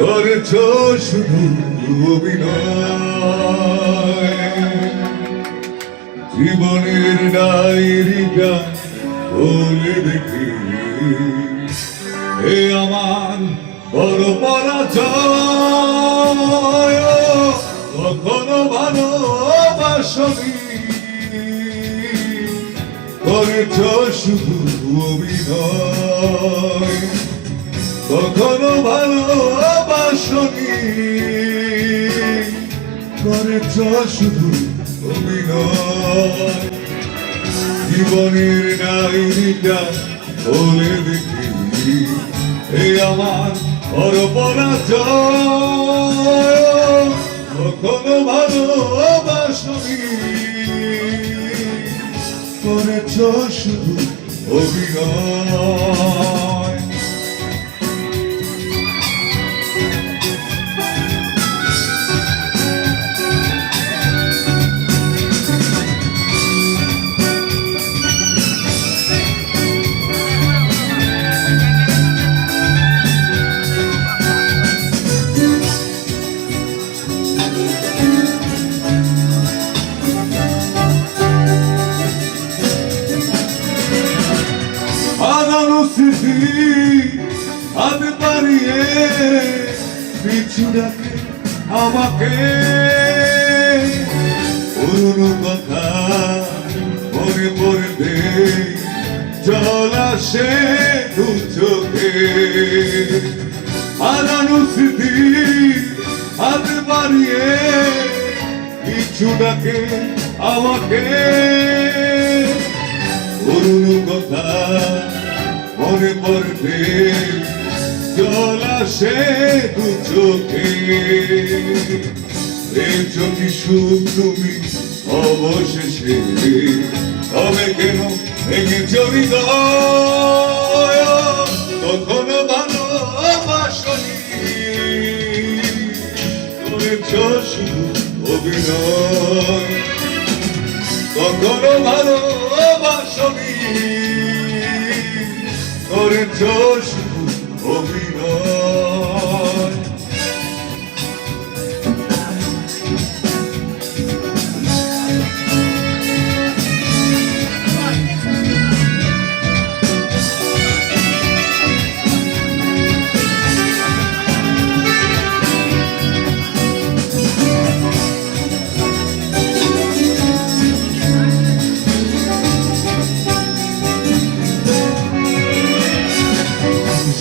করেছ শুধু অভিনয়। জীবনের ডায়েরিটা বলে দেখি এ আমার বড় পরাজয়। কখনো ভালোবাসনি, করেছ শুধু অভিনয়। কখনো ভালোবাসনি, করেছ শুধু অভিনয়। জীবনের ডায়েরিটা বলে দেখি এ আমার বড় পরাজয়। কখনো ভালোবাসনি, করেছ শুধু অভিনয়। হাতে পারিয়ে পিছু ডাকে আমাকে, পুরনো কথা মনে পড়বে জল আসে দু চোখে। হারানো স্মৃতি হাতে পারিয়ে পিছু ডাকে আমাকে, পুরনো কথা মনে পড়বে জল আসে দু চোখে। পেয়েছ কি সুখ তুমি অবশেষে, তবে কেন ভেঙেছ হৃদয়? কখনো ভালোবাসনি, করেছ শুধু অভিনয়। কখনো ভালোবাসনি, করেছ শুধু অভিনয়।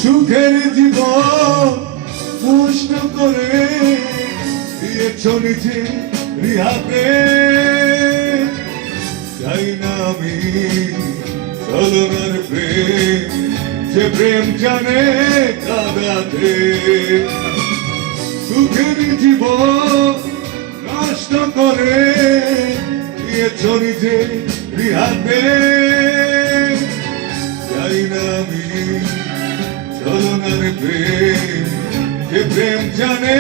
সুখের জীবন নষ্ট করে দিয়েছ নিজে রিহাতে। চাই না আমি চলনার প্রেম, যে প্রেম জানে কাঁদাতে। সুখের জীবন নষ্ট করে দিয়েছ নিজে রিহাতে। চাই না আমি চলনার প্রেম, যে প্রেম জানে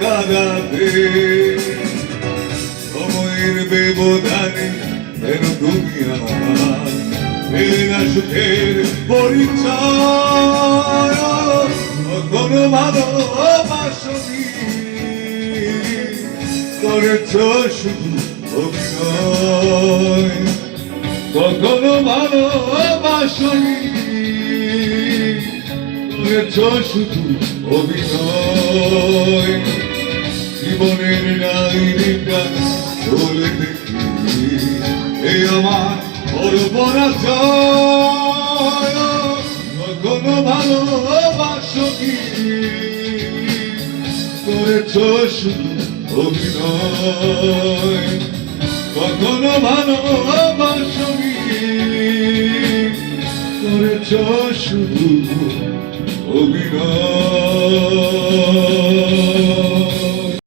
কাঁদাতে। সময়ের ব্যবধানে যেন তুমি আমার পেলে না সুখের পরিচয়। কখনো ভালোবাসনি, করেছ শুধু অভিনয়। কখনো ভালোবাসনি, করেছ শুধু অভিনয়। জীবনের ডায়েরিটা বলে দেখি এ আমার বড় পরাজয়। কখনো ভালোবাসনি, করেছ শুধু অভিনয়। কখনো ভালোবাসনি, করেছ শুধু অভিনয়।